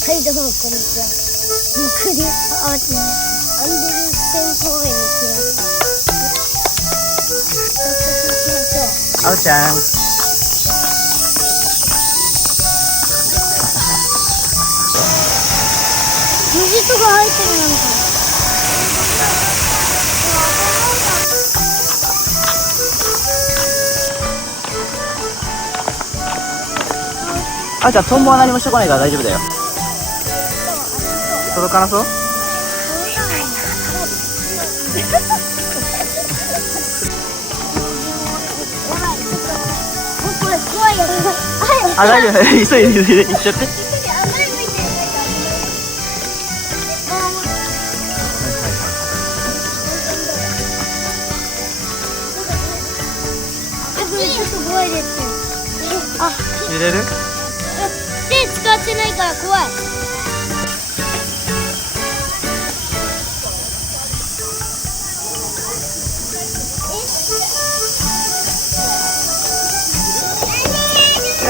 はい、どうもこんにちは。僕でアンデルセン公園に来ました。早速行きましょう。あおちゃん。虫とか入ってるのかな。あ、じゃあトンボは何もしてこないから大丈夫だよ。届かなそう？これ怖いよ。あ、大丈夫。急いで行っちゃって。ちょっと怖いです。あ、揺れる？手使ってないから怖い。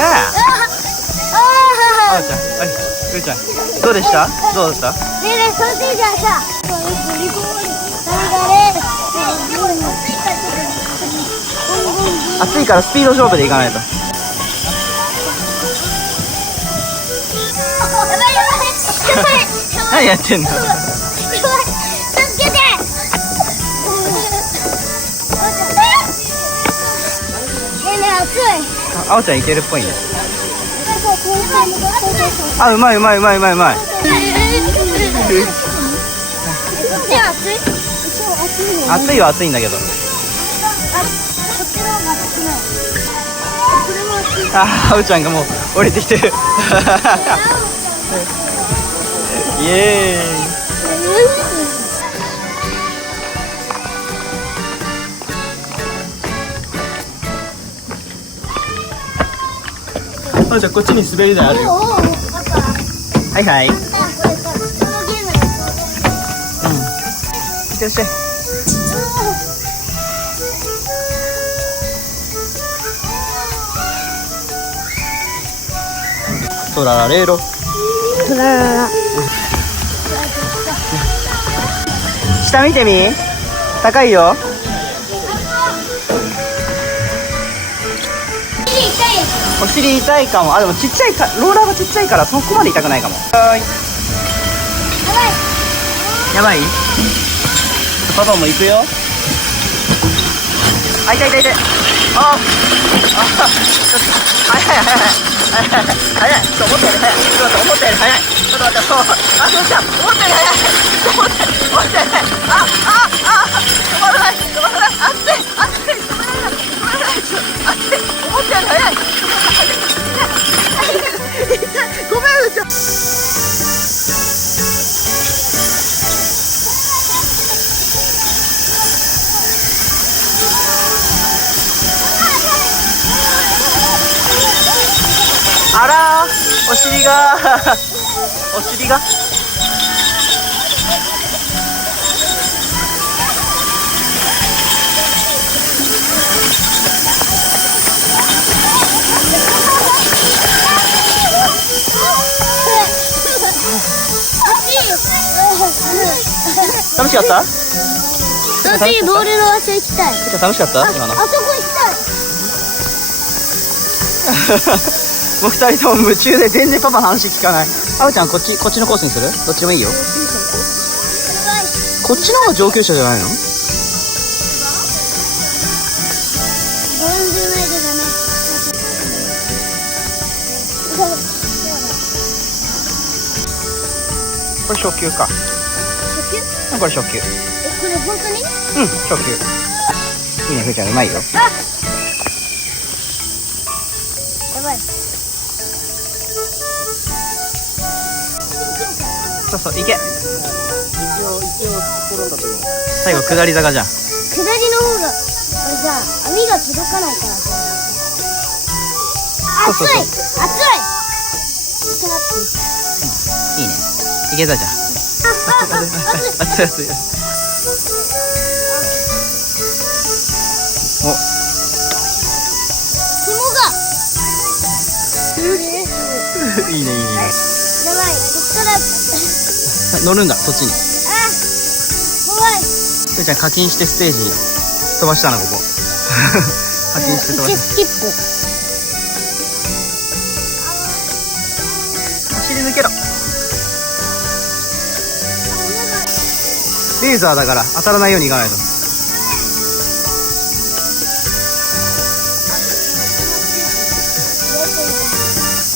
あおちゃん、はい、ふーちゃん、どうでした？どうだった？ねえねえ、そのせいじゃさ、暑いからスピード勝負でいかないと。何やってんの？助けて。ねえねえ、熱い。あおちゃんいけるっぽいね。あ、うまいうまいうまいうまいうまい。こっちは熱い？暑いは暑いんだけど。こっちの方が熱くない。これも熱い。あおちゃんがもう降りてきてる。イエーイ。あおちゃんこっちに滑り台あるよ。はいはい。うん。いってらっしゃい。トララレロ。トラララ。下見てみ。高いよ。お尻痛いかも。あ、でもちっちゃいか、ローラーがちっちゃいからそこまで痛くないかも。はーい。やばい？パパも行くよ。あ、痛い痛い痛い。あ、早い早い早い早い早い。ちょっと思ったより早い。ちょっと思ったより早い。ちょっと待って、あ、そうじゃん。思ったより早い。思ったより早い。止まらない止まらない。熱い熱い。止まらない止まらない。熱い。思ったより早い。ごめん、ちょっと。あらー、お尻がお尻が楽しかった？次ボールの場所行きたい。楽しかった今の？あそこ行きたい。もう二人とも夢中で全然パパの話聞かない。あおちゃんこっちのコースにする？どっちでもいいよ。こっちの方が上級者じゃないの？これ初級か。初級？これ初級。これ本当に？うん、初級。いいね、ふーちゃんうまいよ。やばい。そうそう、行け。最後下り坂じゃん。下りの方が、俺さ、網が届かないからさ。そうそうそう。熱い。いいね。行けたじゃん。熱い熱い。お。紐が。いいねいいね。やばい、こっから乗るんだ、そっちに。怖い。ふーちゃん課金してステージ飛ばしたの、ここ。課金して飛ばしスキップ。た。走り抜けろ。レーザーだから当たらないようにいかないと。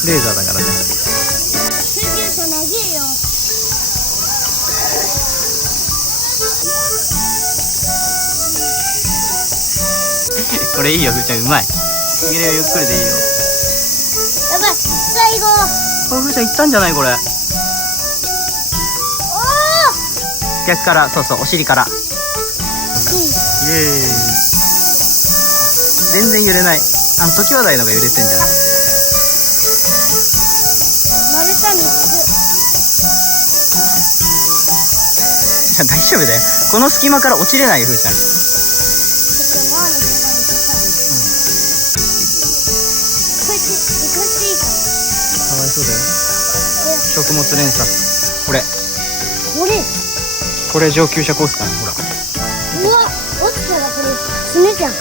レーザーだからね。救急車投げよ。これいいよ、ふーちゃん、うまい。逃げれる、ゆっくりでいいよ。やばい、最後。ふーちゃん、いったんじゃないこれ。逆から、そうそう、お尻から。イエーイ。全然揺れない。時話題のが揺れてんじゃない。丸太3つ。いや、大丈夫だよ。この隙間から落ちれないよ、ふーちゃん。ちょっとママの動画に出たい。こうやって行かしていいかかわいそうだよ。な。食物連鎖。これ上級者コースかな、ほら。うわ、落ちたらこれ死ぬじゃん。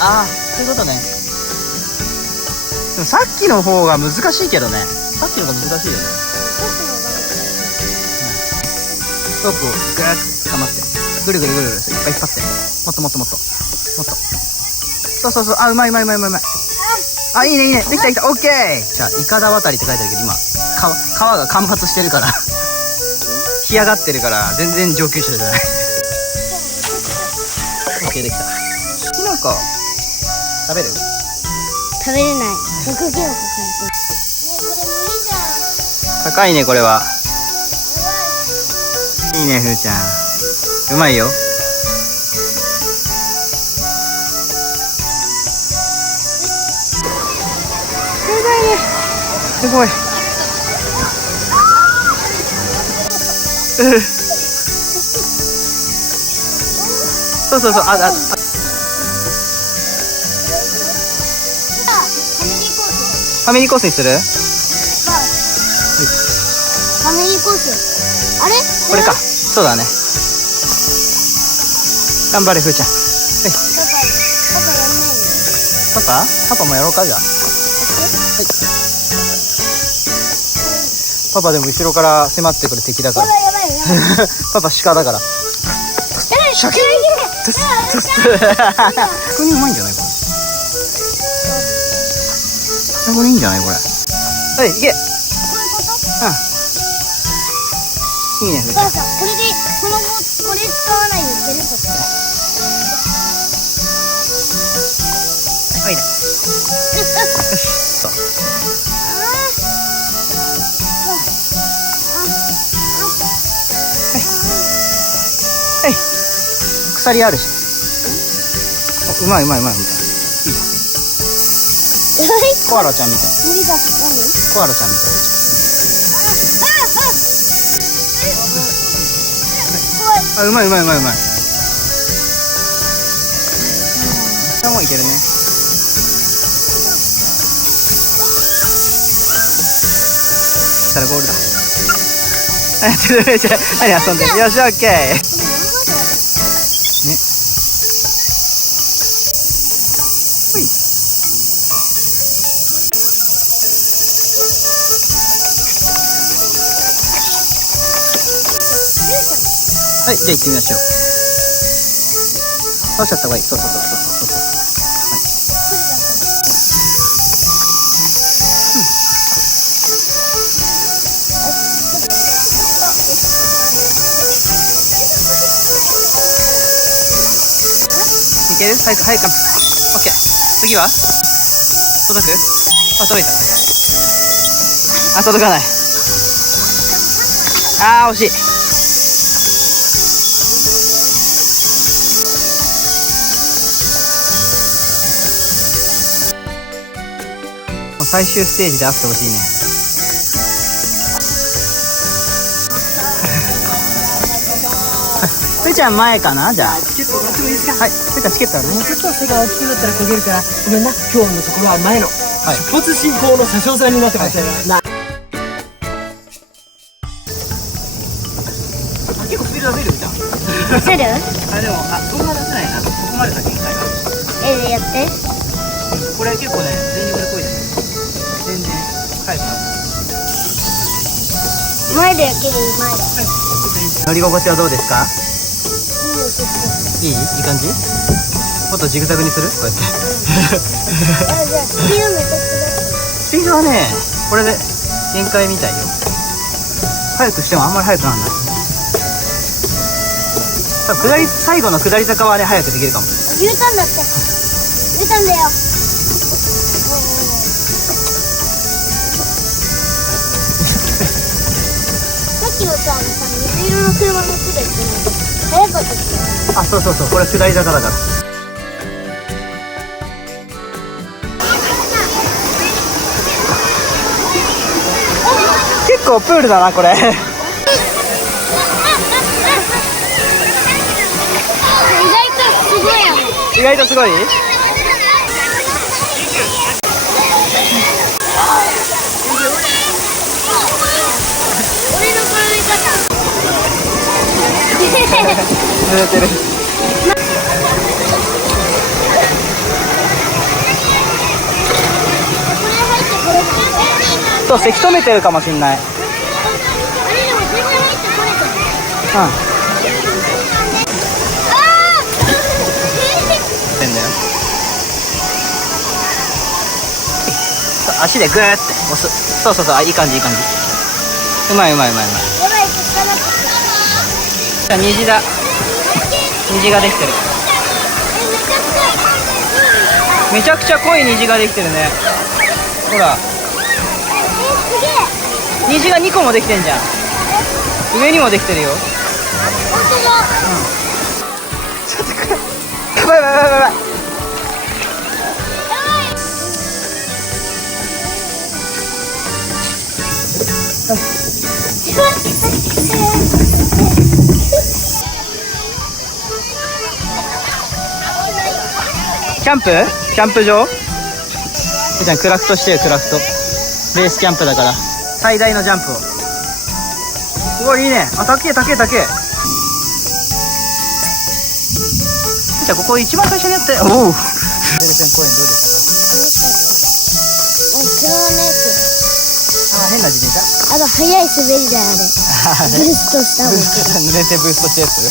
ああ、そういうことね。でもさっきの方が難しいけどね。さっきの方が難しいよね。ロープをグーッと捕まって、ぐるぐるぐるぐるいっぱい引っ張って、もっともっともっともっと。そうそうそう、あ、うまい。あ、いいね、できた、オッケー。じゃあイカダ渡りって書いてあるけど、今川が干ばつしてるから干上がってるから全然上級者じゃない。オッケー、できた。きのこ食べる？食べれない。職業が書いてる。ねえ、これ無理じゃん。高いね、これは。いいね、ふーちゃん、うまいよ。すごい。そうそうそう、ファミリーコース。ファミリーコースにする？ファミリーコース。あれ？これか。そうだね。頑張れ、ふーちゃん。パパやんないよ。パパもやろうか、じゃあ。はい。パパでも後ろから迫ってくる敵だから。やばい。パパ鹿だから。シャキーン。トス。これうまいんじゃないこれ。これいいんじゃないこれ。はい、いけ。こういうこと？うん。いいね。お母さん、これでこれ使わないでベルトって。はい、いいね。よし、そう。はい。鎖あるし。うまいみたいな。いいじゃん。コアラちゃんみたい。無理だ。何？コアラちゃんみたい。あ、うまい。これもういけるね。したらゴールだ。何遊んでる？よし、オッケー。ね。ほい。はい、じゃあ行ってみましょう。倒しちゃった方がいい。そう。はい。いける？早く。オッケー。次は？届く？あ、届いた。あ、届かない。あー、惜しい。最終ステージであってほしいね。ふーちゃん前かな、じゃあ。チケットもらってもいいですか？はい。ふーちゃんチケットあるね。もうちょっと背が大きくなったら焦げるから、ごめんな。今日のところは前のはい。出発進行の車掌さんになってましたよ。見せる？あ、でも、そんな出せないな。ここまでが限界だ。やって。これ結構ね、全力で漕いでる。全然、速くなる。前でやける、前で。乗り心地はどうですか？いいよ、結構。いい感じ？もっとジグザグにする？こうやって。じゃあ、スピードめちゃくちゃ出す。スピードはね、これで限界みたいよ。速くしてもあんまり速くならない。下り、最後の下り坂はね、速くできるかも。U ターンだって。U ターンだよ。さっきのさ、水色の車乗ってたやつね。速かったっすよ。あ、そうそうそう、これ下り坂だから。結構プールだな、これ。意外とすごいやん。意外とすごい？俺の転び方。濡れてる。これ入ってこれない。そう、せき止めてるかもしんない。あれでも全然入ってこれてる。うん。ってんだよ。そう、足でグーって押す。そうそうそう、あ、いい感じいい感じ。うまいうまいうまいうまい。やばい、結果なくて。じゃあ虹だ。虹ができてる。めちゃくちゃ濃い虹ができてるね。ほら、すげえ。虹が2個もできてんじゃん。上にもできてるよ。本当だ。ちょっとやばいやばいやばいやばい。キャンプ場？じゃん、クラフトしてよ、クラフト。ベースキャンプだから。最大のジャンプを。すごいいいね。あ、高え高え高え。じゃあ、ここ一番最初にやって。おう。デルセン公園どうでしたか？車のやつ。あ、変な自転車。速い滑りだよ、あれ。ブーストしたもん。濡れてブーストしたやつ。